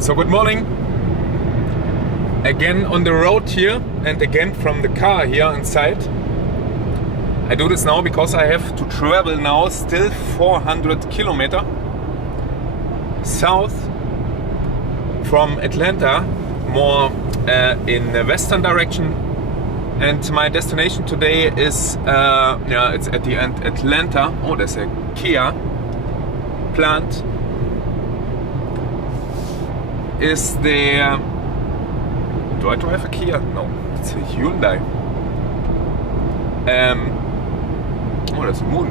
So good morning. Again on the road here and again from the car here inside. I do this now because I have to travel now still 400 kilometers south from Atlanta, more in the western direction. And my destination today is, it's at the end Atlanta. Oh, there's a Kia plant. Is the... do I drive a Kia? No, it's a Hyundai. Oh, there's a moon.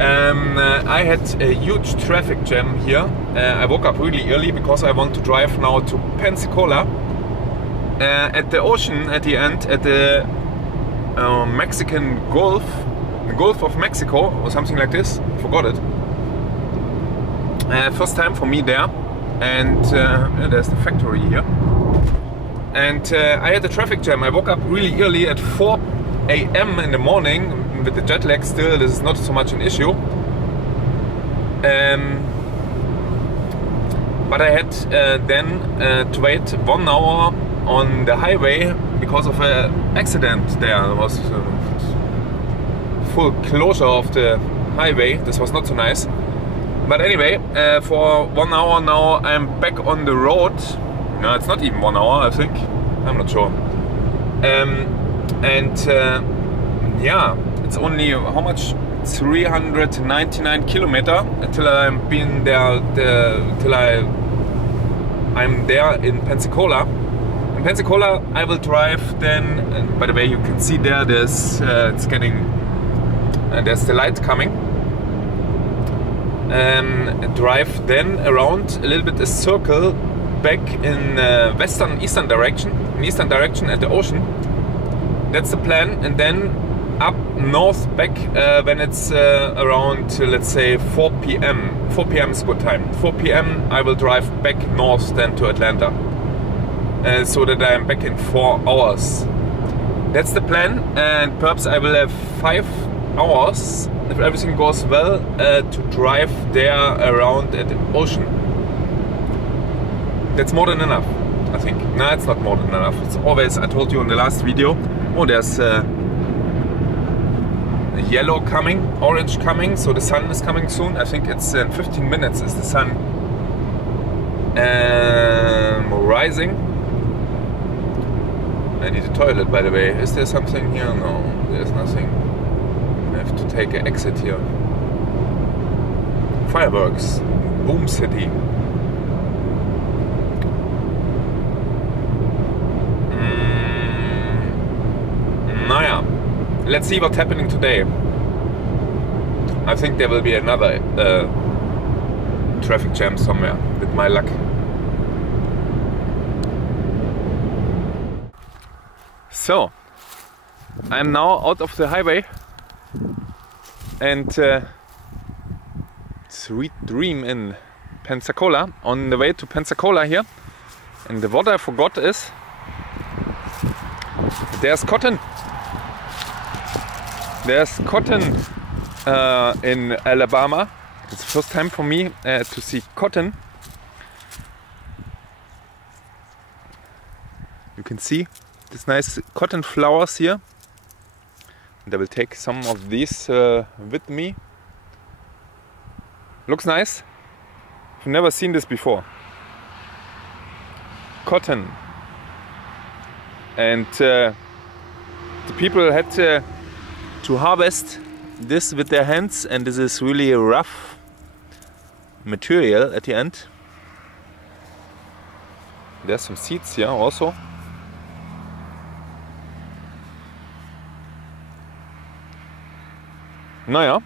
I had a huge traffic jam here. I woke up really early because I want to drive now to Pensacola. At the ocean at the end, at the Mexican Gulf, the Gulf of Mexico or something like this, forgot it. First time for me there, and there's the factory here. And I had a traffic jam. I woke up really early at 4 AM in the morning. With the jet lag still, this is not so much an issue. But I had then to wait 1 hour on the highway because of an accident there. There was full closure of the highway. This was not so nice. But anyway, for 1 hour now I'm back on the road. No, it's not even 1 hour, I think. I'm not sure. Yeah, it's only how much? 399 kilometers until I'm been there. Till I'm there in Pensacola. In Pensacola, I will drive then. And by the way, you can see there. There's it's getting. There's the light coming. Drive then around a little bit a circle back in eastern direction at the ocean. That's the plan, and then up north back when it's around let's say 4 PM. 4 PM is good time. 4 PM I will drive back north then to Atlanta, so that I am back in 4 hours. That's the plan, and perhaps I will have 5 hours if everything goes well to drive there around at the ocean. That's more than enough, I think. No, it's not more than enough. It's always, I told you in the last video, oh, there's yellow coming, orange coming, so the sun is coming soon. I think it's in 15 minutes is the sun rising. I need a toilet, by the way. Is there something here? No, there's nothing. I have to take an exit here. Fireworks, Boom City. Naja, let's see what's happening today. I think there will be another traffic jam somewhere, with my luck. So, I'm now out of the highway, and sweet dream in Pensacola, on the way to Pensacola here. And what I forgot is, there's cotton. There's cotton in Alabama. It's the first time for me to see cotton. You can see these nice cotton flowers here. And I will take some of these with me. Looks nice. I've never seen this before. Cotton. And the people had to harvest this with their hands, and this is really a rough material at the end. There's some seeds here also. Naja,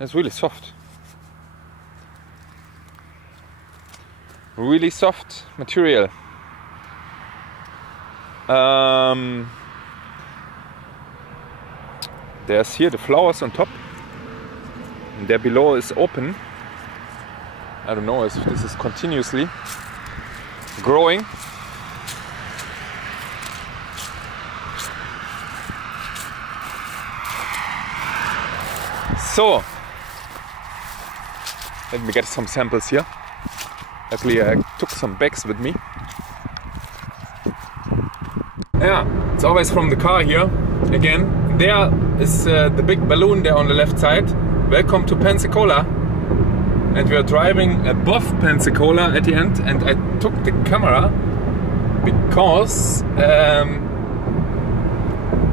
it's really soft. Really soft material. There's here the flowers on top, and there below is open. I don't know if this is continuously growing. So, let me get some samples here. Luckily I took some bags with me. Yeah, it's always from the car here. Again, there is the big balloon there on the left side. Welcome to Pensacola. And we are driving above Pensacola at the end, and I took the camera because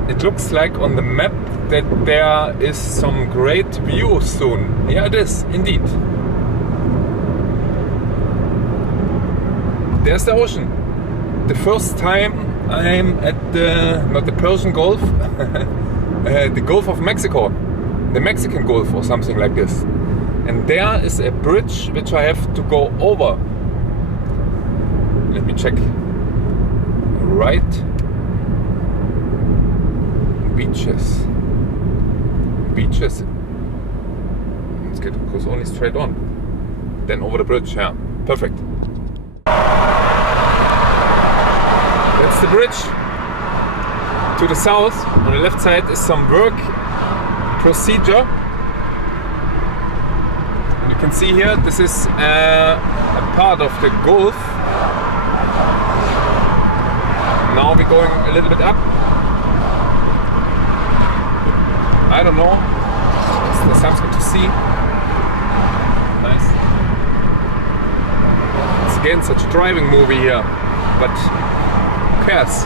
it looks like on the map that there is some great view soon. Yeah, it is, indeed. There's the ocean. The first time I'm at the, not the Persian Gulf, the Gulf of Mexico. The Mexican Gulf or something like this. And there is a bridge which I have to go over. Let me check. Right. Beaches. Beaches. Let's get, goes only straight on. Then over the bridge, yeah. Perfect. That's the bridge. To the south, on the left side, is some work procedure. And you can see here, this is a part of the Gulf. Now we're going a little bit up. I don't know. There's something to see. Nice. It's again such a driving movie here, but who cares?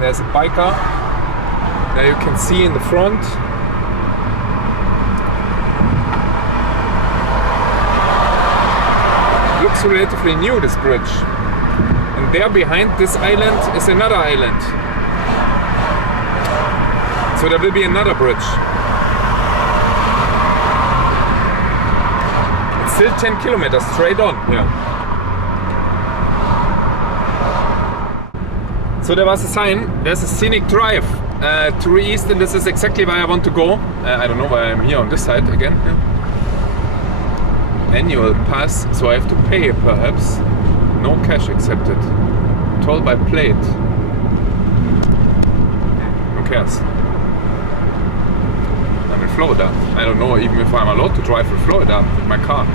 There's a biker. There you can see in the front. It looks relatively new, this bridge. And there behind this island is another island. So there will be another bridge. It's still 10 kilometers straight on here. So there was a sign, there's a scenic drive to the east, and this is exactly where I want to go. I don't know why I'm here on this side again. Yeah. Annual pass, so I have to pay perhaps. No cash accepted. Toll by plate. Who cares? I'm in Florida. I don't know even if I'm allowed to drive in Florida with my car.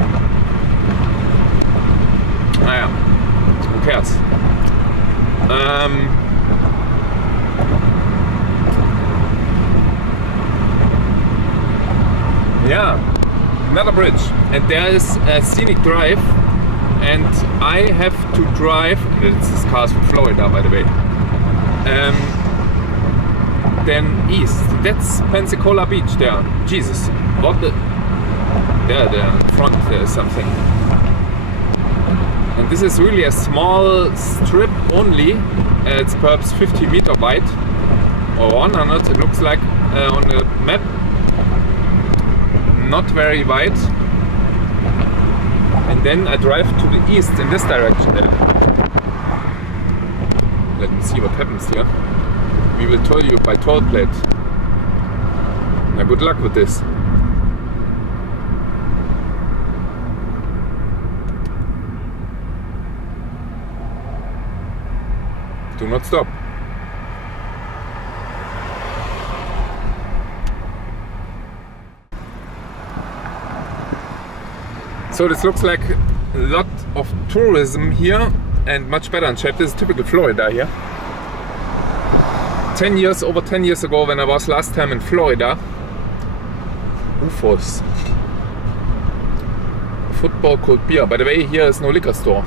Naja, who cares? Yeah, another bridge, and there is a scenic drive, and I have to drive. This is cars from Florida, by the way. Then east. That's Pensacola Beach there. Jesus, what the? There, in front there is something. And this is really a small strip only. It's perhaps 50 meters wide or 100. It looks like on the map. Not very wide. And then I drive to the east in this direction there. Let me see what happens here. We will tell you by toll plate. Now good luck with this. Do not stop. So this looks like a lot of tourism here, and much better in shape. This is typical Florida here. Over 10 years ago, when I was last time in Florida, UFOs. A football cold beer. By the way, here is no liquor store.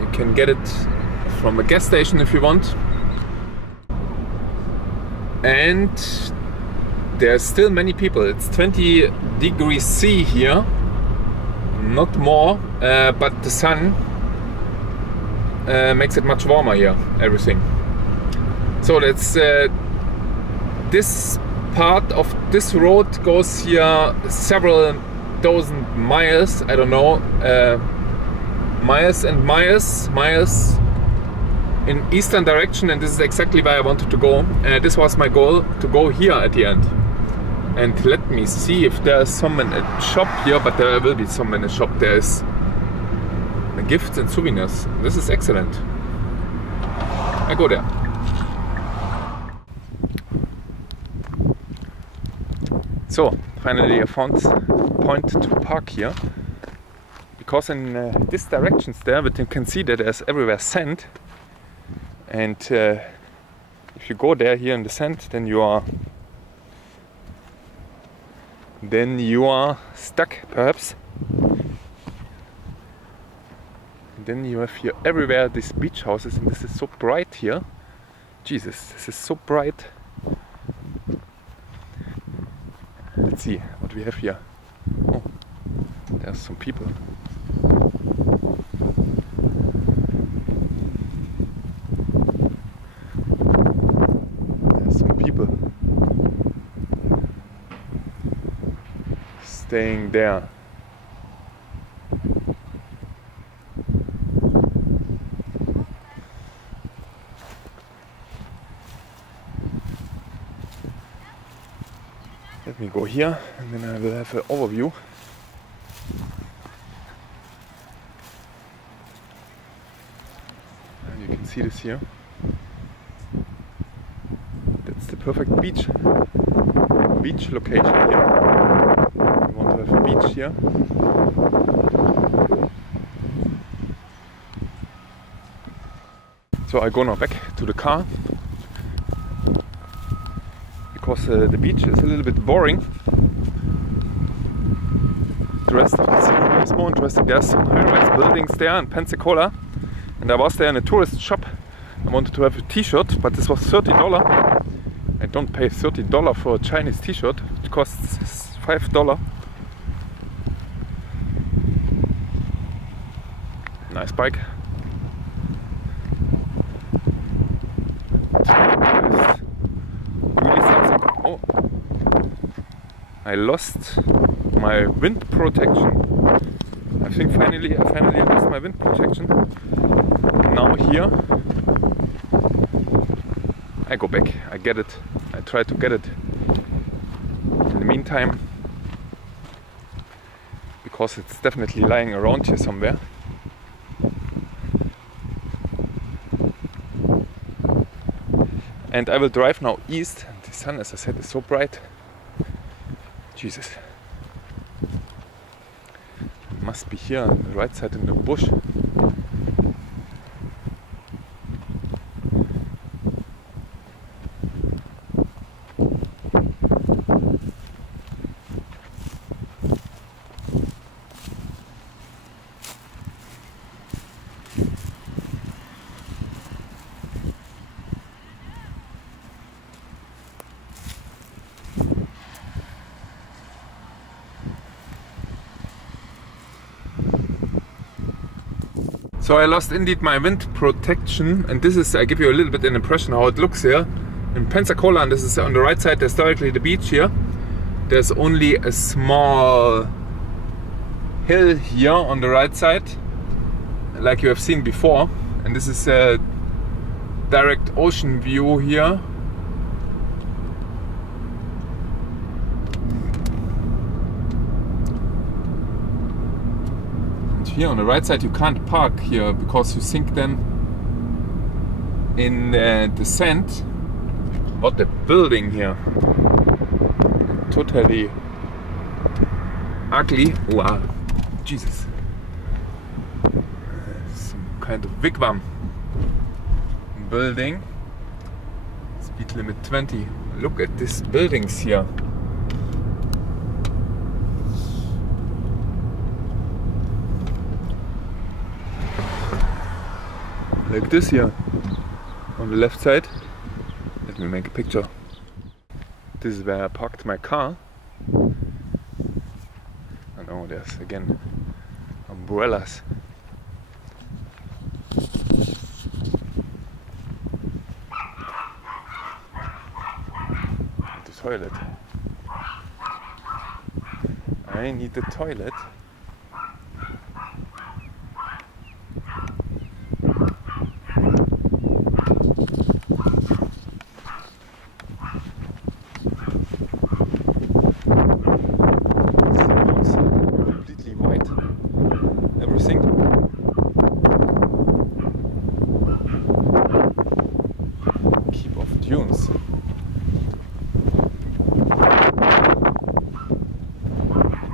You can get it from a gas station if you want. And there's still many people. It's 20 degrees C here. Not more, but the sun makes it much warmer here, everything. So that's this part of this road goes here several thousand miles, I don't know, miles and miles in eastern direction, and this is exactly where I wanted to go. This was my goal, to go here at the end. And let me see if there's some in a shop here, but there will be some in a shop. There's gifts and souvenirs. This is excellent. I go there. So, finally I found a point to park here. Because in this direction there, but you can see that there's everywhere sand. And if you go there here in the sand, then you are stuck perhaps. And then you have here everywhere these beach houses, and this is so bright here. Jesus, this is so bright. Let's see what we have here. Oh, there's some people. There's some people staying there. Let me go here and then I will have an overview. And you can see this here. That's the perfect beach location here. We want to have a beach here. So I go now back to the car. Because the beach is a little bit boring. The rest of the city is more interesting. There's some high-rise buildings there in Pensacola, and I was there in a tourist shop. I wanted to have a t-shirt, but this was $30. I don't pay $30 for a Chinese t-shirt. It costs $5. Nice bike. Oh, I lost my wind protection. I think finally I lost my wind protection. Now here I go back. I get it. I try to get it. In the meantime, because it's definitely lying around here somewhere. And I will drive now east. The sun, as I said, is so bright. Jesus. It must be here on the right side in the bush. So I lost indeed my wind protection, and this is, I give you a little bit an impression how it looks here in Pensacola, and this is on the right side. There's directly the beach here. There's only a small hill here on the right side, like you have seen before, and this is a direct ocean view here. Here on the right side you can't park here because you sink then in the sand. What a building here. Totally ugly. Wow, Jesus. Some kind of wigwam building. Speed limit 20. Look at these buildings here. Like this here, on the left side. Let me make a picture. This is where I parked my car. Oh no, there's again umbrellas. The toilet. I need the toilet.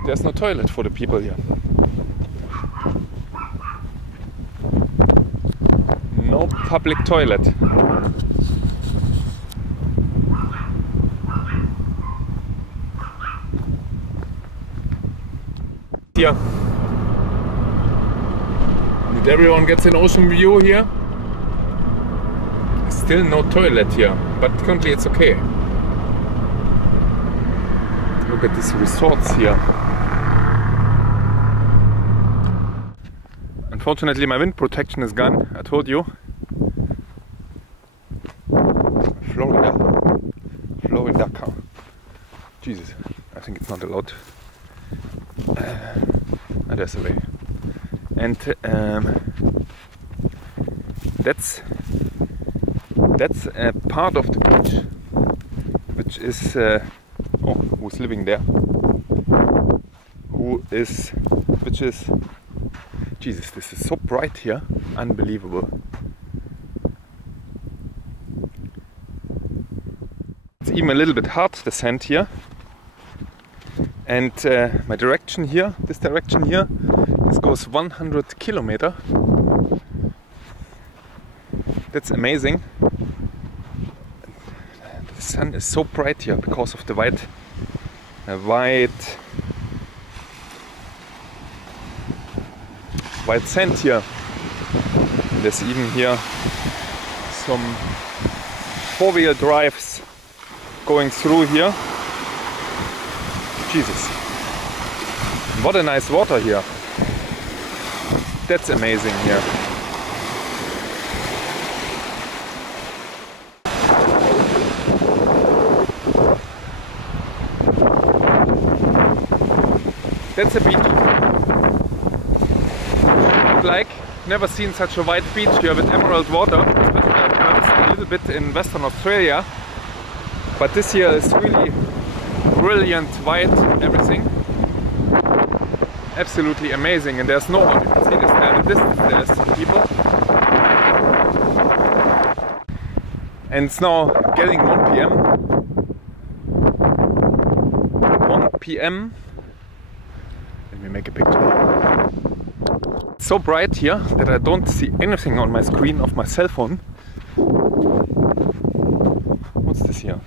There's no toilet for the people here. No public toilet. Here. And everyone gets an ocean view here. Still no toilet here, but currently it's okay. Look at these resorts here. Unfortunately, my wind protection is gone. I told you. Florida car. Jesus, I think it's not allowed. There's a way. And that's a part of the beach, which is oh, who's living there? Which is Jesus. This is so bright here, unbelievable. It's even a little bit hard, the sand here. And my direction here, this direction here, this goes 100 kilometers. That's amazing. The sun is so bright here because of the white sand here. There's even here some four-wheel drives going through here. Jesus, what a nice water here. That's amazing here. That's a beach. Like, never seen such a white beach here with emerald water, especially a little bit in Western Australia. But this here is really brilliant white, everything. Absolutely amazing, and there's no one. You can see this there in the distance, there's some people. And it's now getting 1 p.m. 1 p.m. Let me make a picture here. It's so bright here that I don't see anything on my screen of my cell phone. What's this here?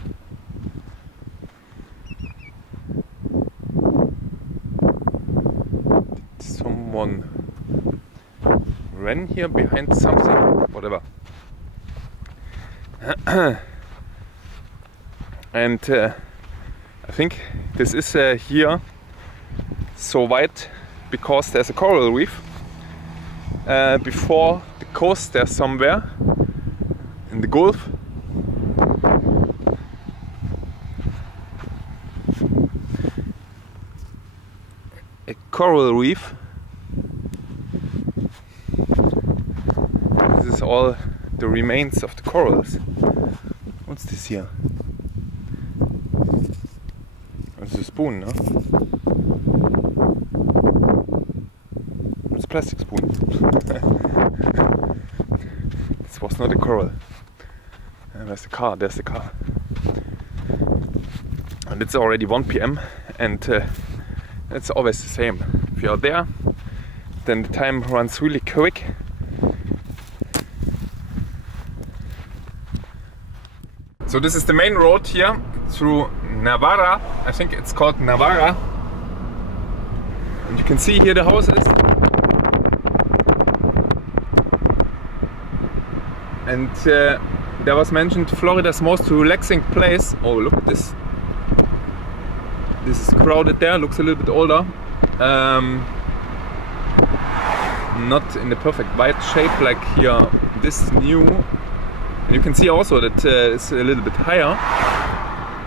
Someone ran here behind something, whatever. And I think this is here so white because there's a coral reef. Before the coast there's somewhere in the Gulf. A coral reef. This is all the remains of the corals. What's this here? It's a spoon, no? It's a plastic spoon. This was not a coral. Where's the car? There's the car. And it's already 1 p.m. and it's always the same. If you're there, then the time runs really quick. So this is the main road here through Navarra. I think it's called Navarra. And you can see here the houses. And there was mentioned Florida's most relaxing place. Oh, look at this. This is crowded there, looks a little bit older. Not in the perfect white shape like here, this new. And you can see also that it's a little bit higher.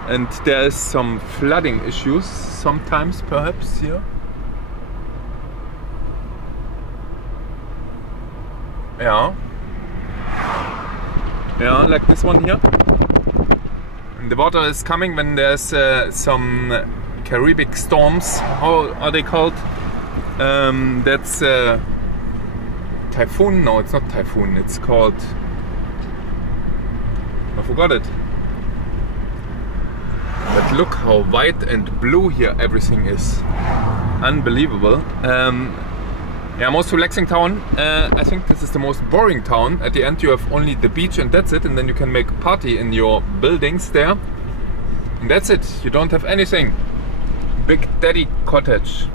And there is some flooding issues sometimes, perhaps here. Yeah. Yeah, like this one here. And the water is coming when there's some Caribbean storms. How are they called? That's typhoon? No, it's not typhoon. It's called... I forgot it. But look how white and blue here everything is. unbelievable. Yeah, most relaxing town. I think this is the most boring town. At the end you have only the beach and that's it, and then you can make a party in your buildings there. And that's it, you don't have anything. Big Daddy cottage.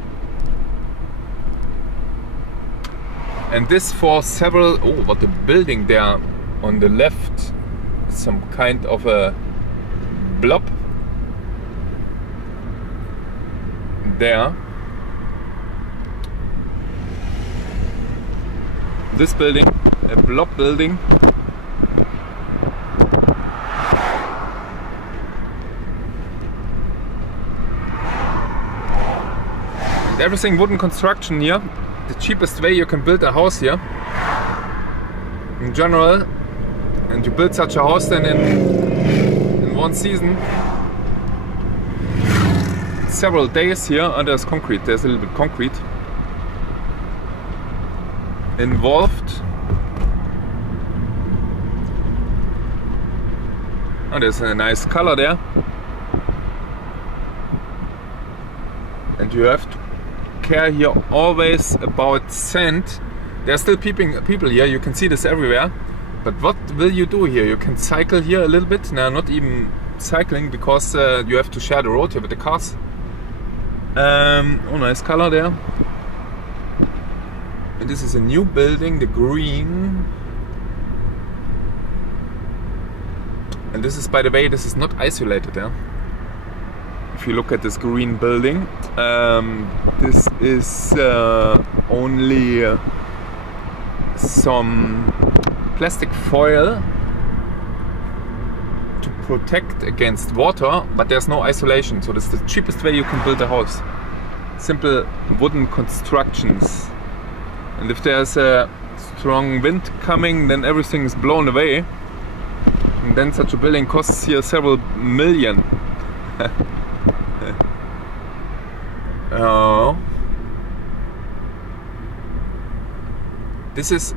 And this for several, oh, what a building there on the left. Some kind of a blob. There. This building, a blob building. And everything wooden construction here. The cheapest way you can build a house here. In general. And you build such a house then in one season. Several days here, and there's concrete. There's a little bit concrete involved. And there's a nice color there. And you have to care here always about sand. There's still people here, you can see this everywhere. But what will you do here? You can cycle here a little bit. No, not even cycling, because you have to share the road here with the cars. Oh, nice color there. And this is a new building, the green. And this is, by the way, this is not isolated, yeah? If you look at this green building, this is only some plastic foil to protect against water, but there's no isolation, so this is the cheapest way you can build a house. Simple wooden constructions. And if there's a strong wind coming, then everything is blown away. And then such a building costs here several million. Oh. This is,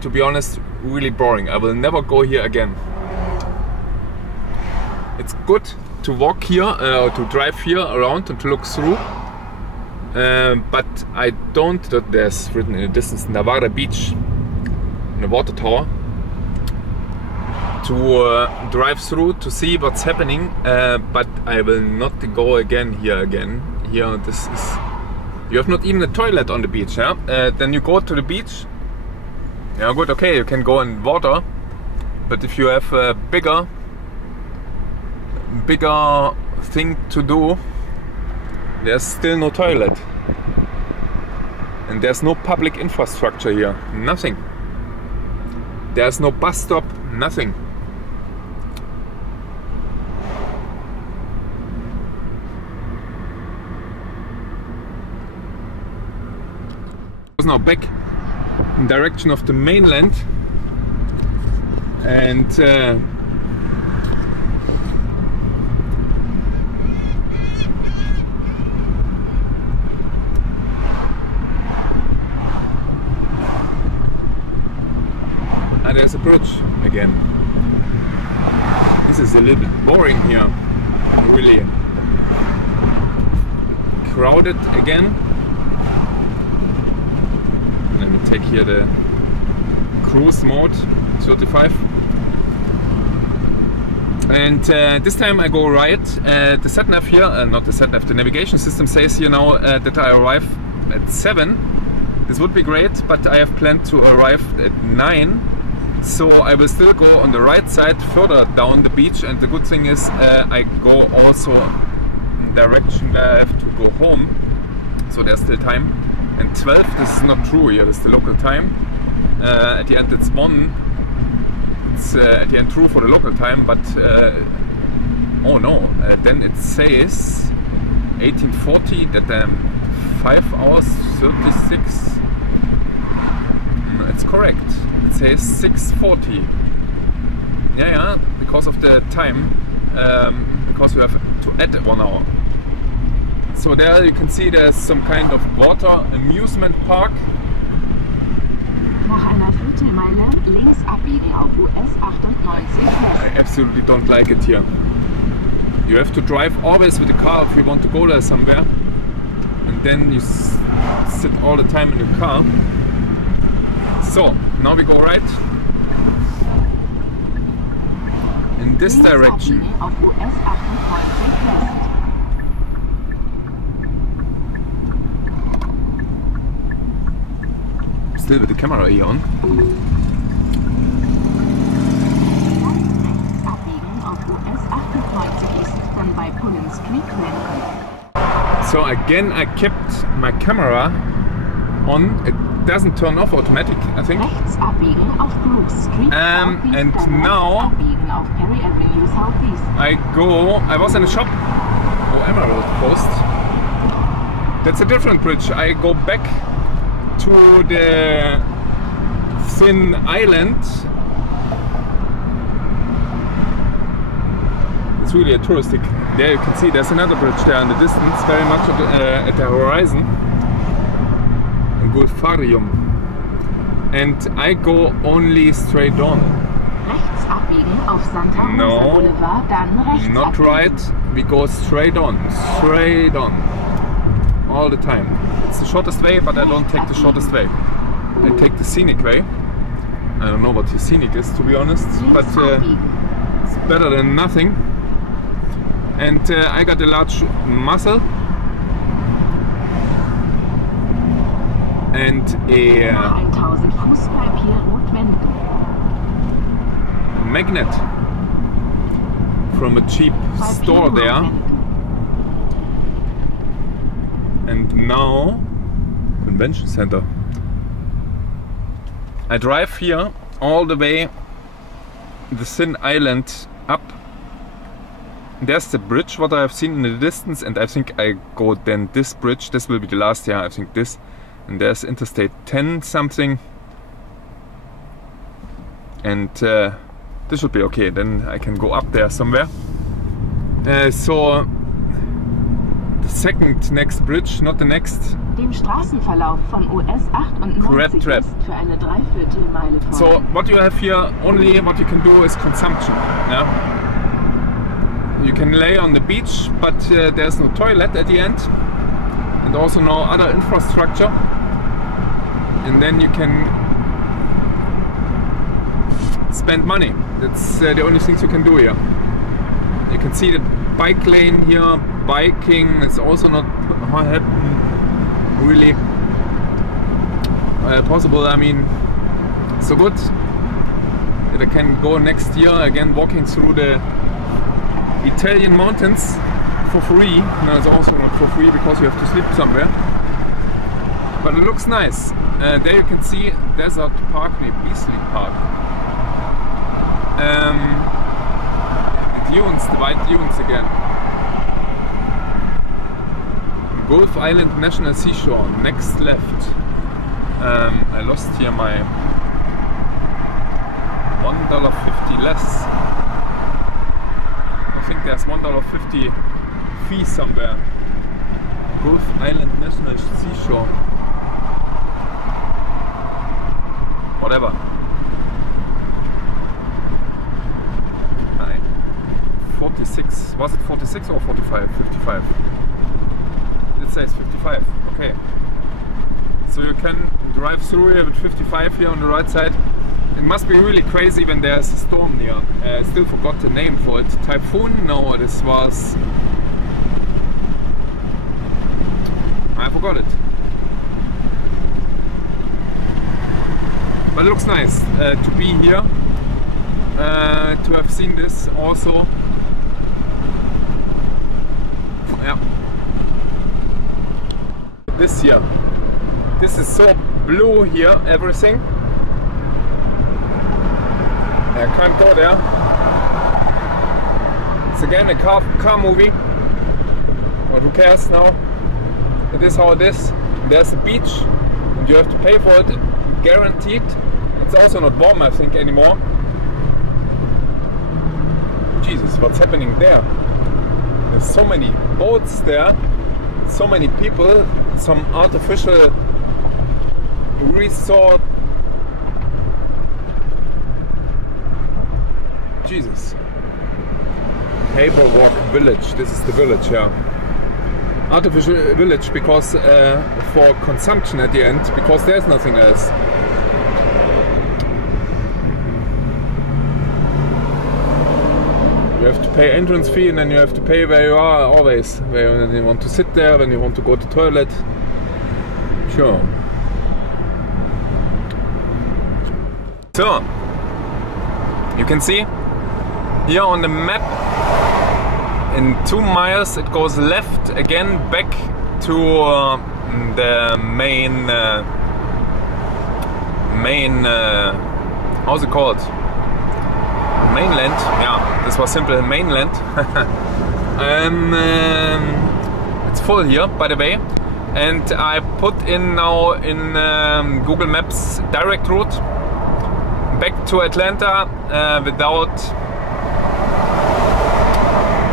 to be honest, really boring. I will never go here again. It's good to walk here, or to drive here around and to look through. But I don't, there's written in the distance Navarre Beach, in a water tower, to drive through to see what's happening, but I will not go again here again. Here, this is, you have not even a toilet on the beach, yeah? Then you go to the beach. Yeah, good, okay, you can go in water, but if you have a bigger thing to do, there's still no toilet. And there's no public infrastructure here, nothing. There's no bus stop, nothing. Now back in direction of the mainland, and there's a bridge again. This is a little bit boring here, really crowded again. Let me take here the cruise mode 35, and this time I go right. The sat nav here, not the sat nav, the navigation system says here now that I arrive at 7. This would be great, but I have planned to arrive at 9, so I will still go on the right side further down the beach. And the good thing is I go also in direction where I have to go home, so there's still time. And 12, this is not true here, this is the local time. At the end it's 1. It's at the end true for the local time, but oh no, then it says 1840, that 5 hours 36. It's correct, it says 6:40. Yeah, because of the time, because we have to add 1 hour. So there you can see there's some kind of water amusement park. Nach einer Viertelmeile links abbiegen auf US 98 West. I absolutely don't like it here. You have to drive always with the car if you want to go there somewhere. and then you sit all the time in your car. So now we go right in this direction. Auf US 98 West. Still with the camera here on. Rechts abbiegen auf US 98 East, dann bei Pullens Creek wenden. So again I kept my camera on. It doesn't turn off automatic, I think. Rechts abbiegen auf Brooks Street Southeast, and dann now rechts abbiegen auf Perry Avenue Southeast. I was in a shop, Emerald Coast. That's a different bridge. I go back to the thin island. It's really a touristic. There you can see there's another bridge there in the distance, very much at the horizon. Gulfarium. And I go only straight on. Rechts abbiegen auf Santa Rosa Boulevard, dann rechts not abbiegen. right. We go straight on, all the time. It's the shortest way, but I don't take the shortest way. I take the scenic way. I don't know what the scenic is, to be honest, but it's better than nothing. And I got a large muscle and a 1000 Fuß bei Pier Rotwenden. magnet from a cheap store there. And now convention center. I drive here all the way the thin island up. There's the bridge what I have seen in the distance, and I think I go then this bridge. This will be the last year, I think this. And there's Interstate 10 something. And this should be okay, then I can go up there somewhere. So the second next bridge, not the next. Dem Straßenverlauf von US 98 Trap. ist für eine Dreiviertelmeile folgen. So what you have here, only what you can do is consumption. Yeah? You can lay on the beach, but there's no toilet at the end, and also no other infrastructure. And then you can spend money. That's the only things you can do here. You can see the bike lane here. Biking is also not really possible. I mean, so good that I can go next year again walking through the Italian mountains for free. No, it's also not for free because you have to sleep somewhere. But it looks nice. There you can see Desert Park, Beasley Park. The dunes, the white dunes again. Gulf Island National Seashore, next left. I lost here my $1.50 less. I think there's $1.50 fee somewhere. Gulf Island National Seashore. Whatever. 46. Was it 46 or 45? 55. It says 55. Okay. So you can drive through here with 55 here on the right side. It must be really crazy when there's a storm near. I still forgot the name for it. Typhoon? No, this was... I forgot it. But it looks nice to be here, to have seen this also. Yeah. This here. This is so blue here, everything. I can't go there. It's again a car movie. But who cares now? It is how it is. There's a beach and you have to pay for it, guaranteed. It's also not warm, I think, anymore. Jesus, what's happening there? There's so many boats there, so many people, some artificial resort. Jesus. Haberwalk Village, this is the village, yeah. artificial village because for consumption at the end, because there's nothing else. You have to pay entrance fee, and then you have to pay where you are always. When you want to sit there, when you want to go to toilet. Sure. So, you can see here on the map, in 2 miles it goes left again back to the main, how's it called? Mainland, yeah, this was simple, mainland. It's full here, by the way, and I put in now in Google Maps direct route back to Atlanta without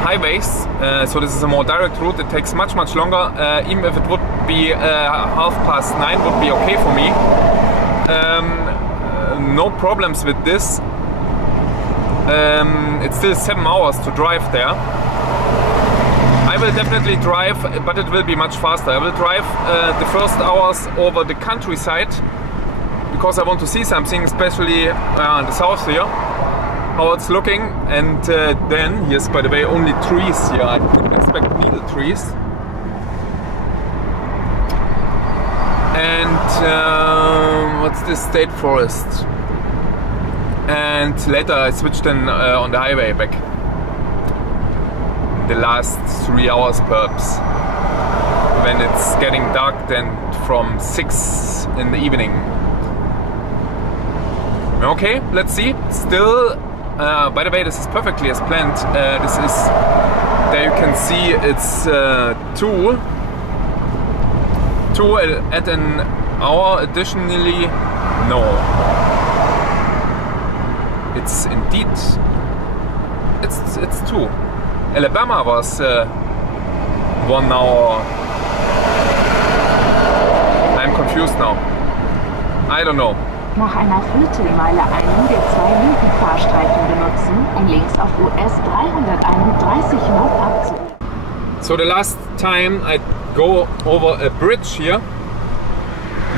highways, so this is a more direct route. It takes much longer, even if it would be 9:30 would be okay for me. No problems with this. It's still 7 hours to drive there. I will definitely drive, but it will be much faster. I will drive the first hours over the countryside because I want to see something, especially in the south here, how it's looking. And then, yes, by the way, only trees here. I didn't expect needle trees. And what's this, state forest? And later I switched then on the highway back. The last 3 hours perhaps. When it's getting dark, then from 6 in the evening. Okay, let's see. Still, by the way, this is perfectly as planned. This is, there you can see it's 2 at an hour additionally. No. It's indeed, it's 2. Alabama was 1 hour. I'm confused now. I don't know. Nach einer Viertelmeile einen der 2 linken Fahrstreifen benutzen, um links auf US 331 Knot abzubiegen. So the last time I go over a bridge here,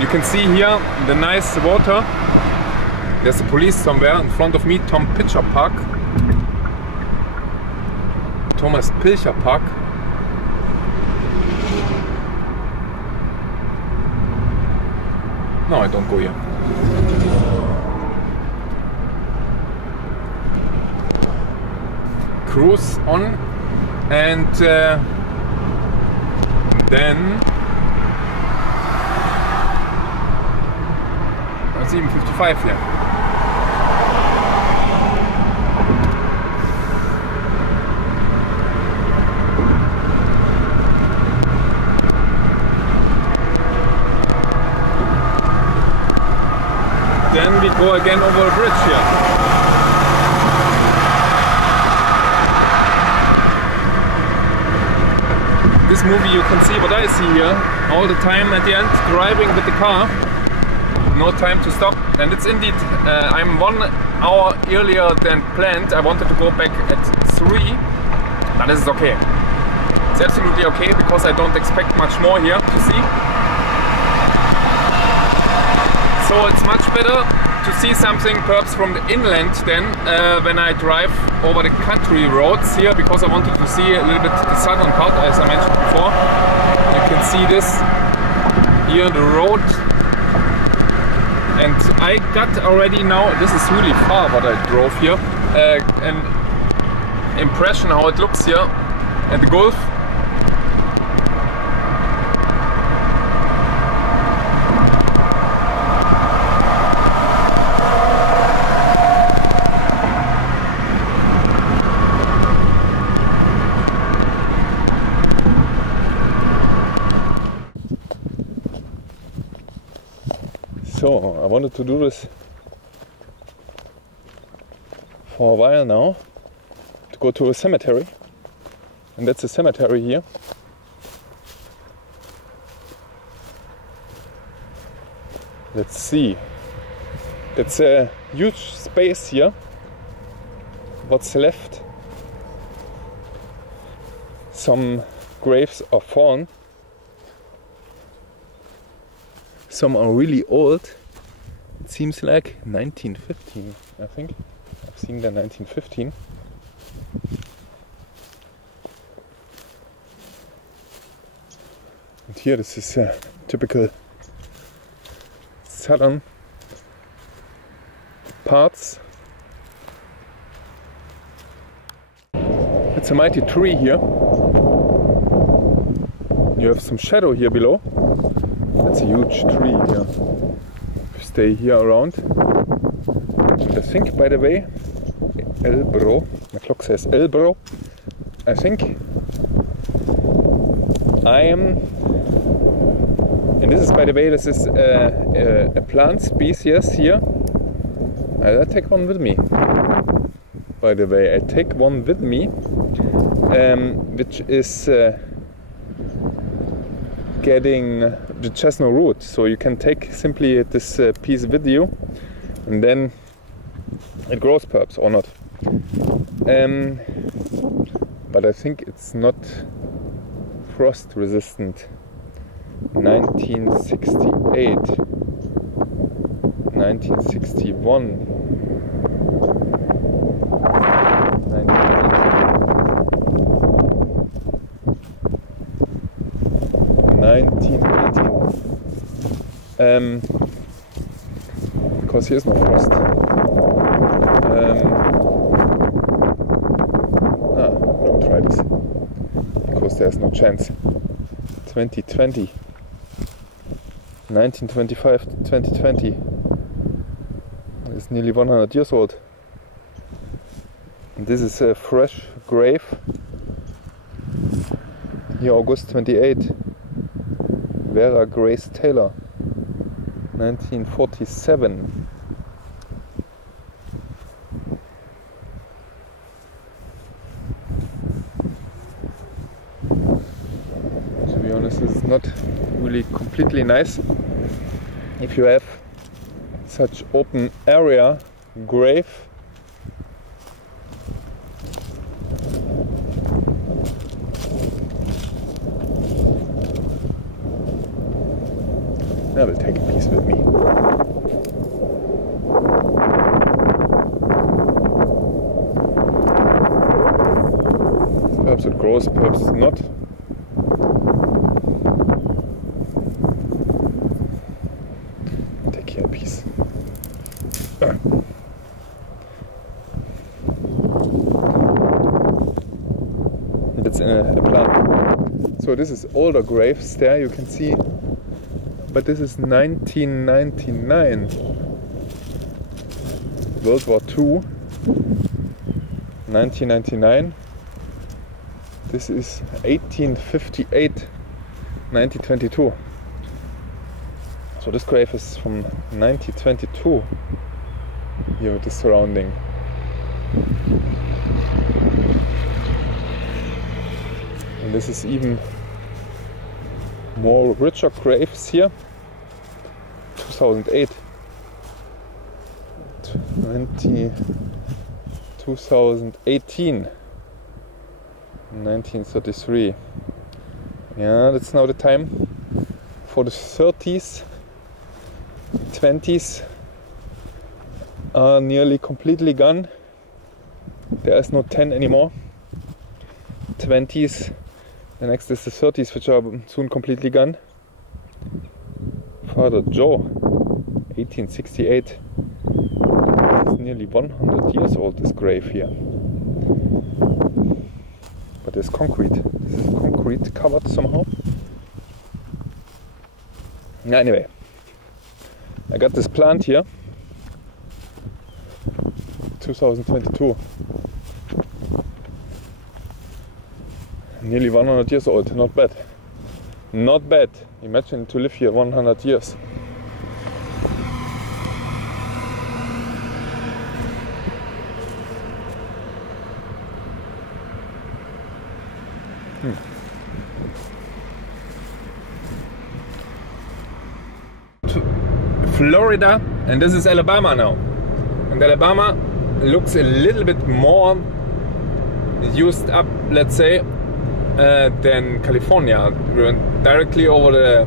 you can see here the nice water. There's a police somewhere in front of me, Thomas Pilcher Park. No, I don't go here. Cruise on, and then it's even 55 here. Then we go again over a bridge here. This movie, you can see what I see here all the time at the end, driving with the car. No time to stop. And it's indeed, I'm 1 hour earlier than planned. I wanted to go back at 3, but this is okay. It's absolutely okay because I don't expect much more here to see. So it's much better to see something perhaps from the inland then when I drive over the country roads here, because I wanted to see a little bit the southern part, as I mentioned before. You can see this here, the road. And I got already now, this is really far what I drove here, an impression how it looks here at the Gulf. So, I wanted to do this for a while now, to go to a cemetery, and that's a cemetery here. Let's see, it's a huge space here, what's left, some graves are fallen. Some are really old. It seems like 1915, I think. I've seen the 1915. And here this is a typical southern parts. It's a mighty tree here. You have some shadow here below. That's a huge tree here. If you stay here around. I think, by the way, Elbro, my clock says Elbro. I think I am, and this is, by the way, this is a plant species here. I'll take one with me. By the way, I take one with me, which is getting the chestnut root. So you can take simply this piece with you, and then it grows perhaps or not. But I think it's not frost resistant. 1968, 1961. 1918. Because here's no frost. Don't try this. Because there's no chance. 2020. 1925 to 2020. It's nearly 100 years old. And this is a fresh grave. Here, August 28. Vera Grace Taylor, 1947. To be honest, this is not really completely nice. If you have such open area grave, I will take a piece with me. Perhaps it grows, perhaps not. Take here a piece. It's a plant. So this is older graves there, you can see. But this is 1999. World War II. 1999. This is 1858. 1922. So this grave is from 1922. Here with the surrounding. And this is even more richer graves here. 2008, 2018, 1933. Yeah, that's now the time for the 30s. 20s are nearly completely gone. There is no 10 anymore. 20s. The next is the 30s, which are soon completely gone. Father Joe, 1868. It's nearly 100 years old, this grave here. But there's concrete. This is concrete covered somehow. Anyway, I got this plant here. 2022. Nearly 100 years old, not bad. Not bad. Imagine to live here 100 years. To Florida, and this is Alabama now. And Alabama looks a little bit more used up, let's say. than California. We went directly over the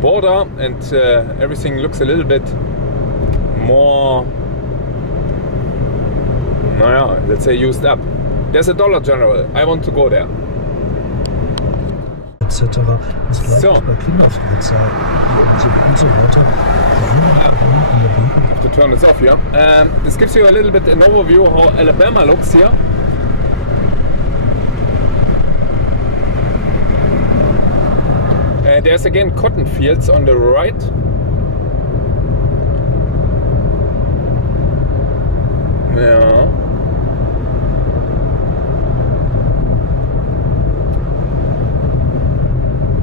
border, and everything looks a little bit more, let's say used up. There's a Dollar General. I want to go there. Etc. Das gleiche ist bei Kinderfreizeiten und so weiter. I have to turn this off here. This gives you a little bit an overview how Alabama looks here. There's again cotton fields on the right. Yeah.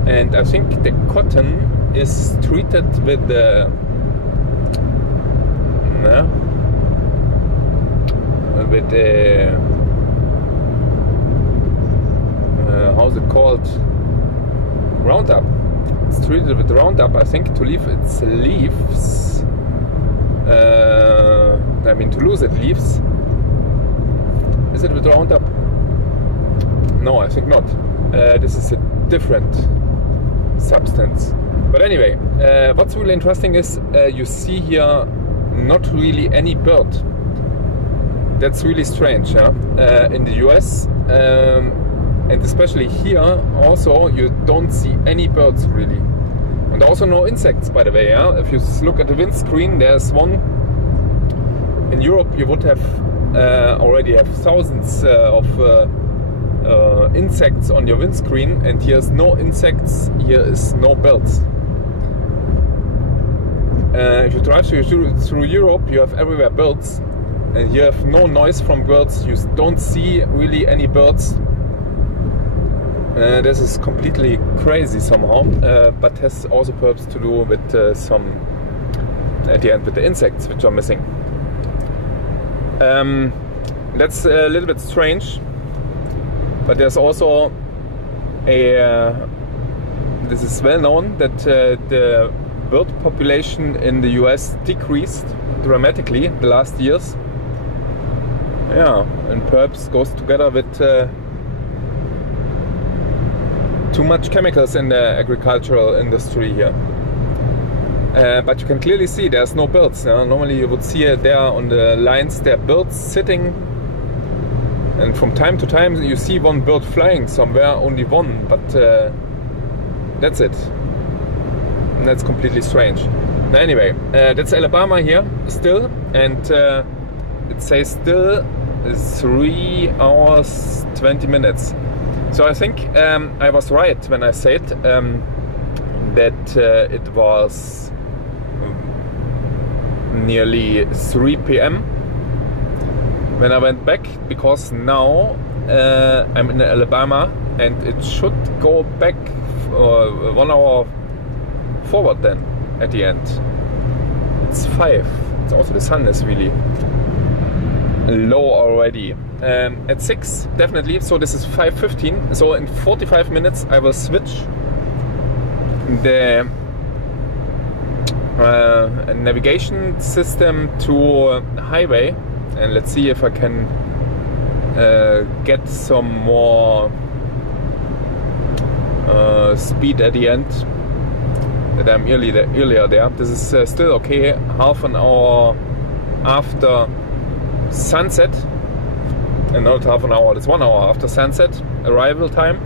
And I think the cotton is treated with the how's it called? Roundup. It's treated with Roundup, I think, to leave its leaves. I mean, to lose its leaves. Is it with Roundup? No, I think not. This is a different substance. But anyway, what's really interesting is you see here not really any bird. That's really strange. In the US, and especially here, also you don't see any birds really, and also no insects, by the way. If you look at the windscreen, there's one. In Europe, you would have already have thousands of insects on your windscreen, and here's no insects. Here is no birds. If you drive through Europe, you have everywhere birds, and you have no noise from birds. You don't see really any birds. This is completely crazy somehow, but has also perhaps to do with some, at the end, with the insects which are missing. That's a little bit strange, but there's also a, this is well known that the bird population in the US decreased dramatically the last years. Yeah, and perhaps goes together with too much chemicals in the agricultural industry here. But you can clearly see there's no birds. Normally you would see there on the lines there are birds sitting, and from time to time you see one bird flying somewhere, only one, but that's it. And that's completely strange. Anyway, that's Alabama here still, and it says still 3 hours 20 minutes. So I think I was right when I said that it was nearly 3 p.m. when I went back, because now I'm in Alabama and it should go back 1 hour forward then at the end. It's 5. It's also the sun is really low already. At 6 definitely, so this is 5:15, so in 45 minutes I will switch the navigation system to highway, and let's see if I can get some more speed at the end, that I'm earlier there. This is still okay, half an hour after sunset, and not half an hour, it's 1 hour after sunset arrival time.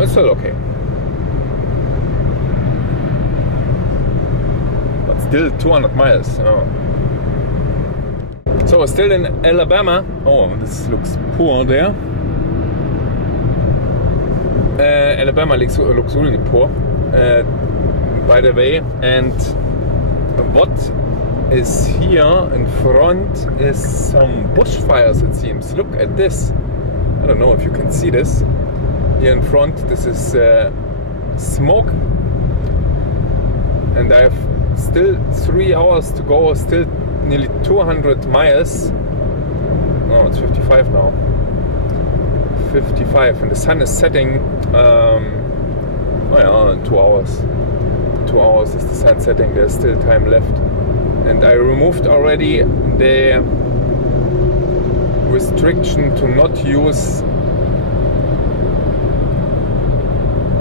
It's still okay, but still 200 miles. So still in Alabama. Oh, this looks poor there. Alabama looks really poor, by the way. And what is here in front is some bushfires, it seems. Look at this. I don't know if you can see this. Here in front, this is smoke. And I have still 3 hours to go, still nearly 200 miles. No, it's 55 now. 55, and the sun is setting. Oh yeah, 2 hours. 2 hours is the sun setting, there's still time left. And I removed already the restriction to not use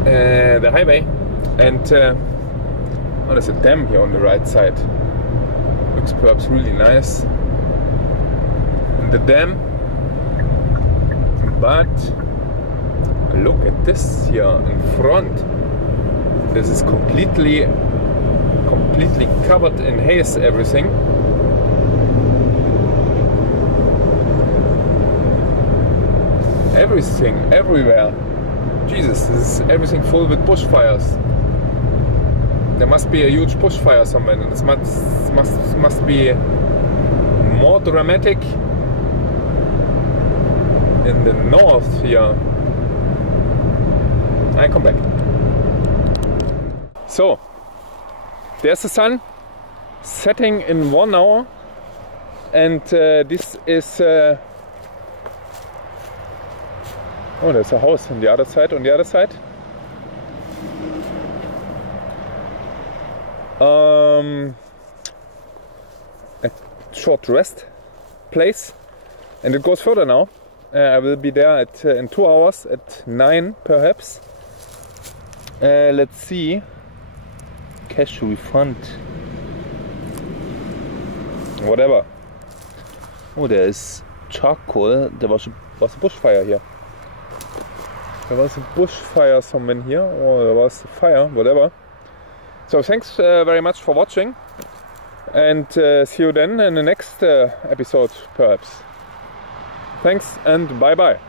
the highway, and oh, there's a dam here on the right side. Looks perhaps really nice. And the dam, but look at this here in front. This is completely covered in haze, everything. Everything, everywhere. Jesus, this is everything full with bushfires. There must be a huge bushfire somewhere, and this must be more dramatic in the north here. I come back. So, there's the sun setting in 1 hour, and this is oh, there's a house on the other side. On the other side, a short rest place, and it goes further now. I will be there at in 2 hours at 9 perhaps. Let's see. Cash refund. Whatever. Oh, there is charcoal. There was a bushfire here. There was a bushfire somewhere here, or there was a fire, whatever. So thanks very much for watching, and see you then in the next episode perhaps. Thanks and bye bye.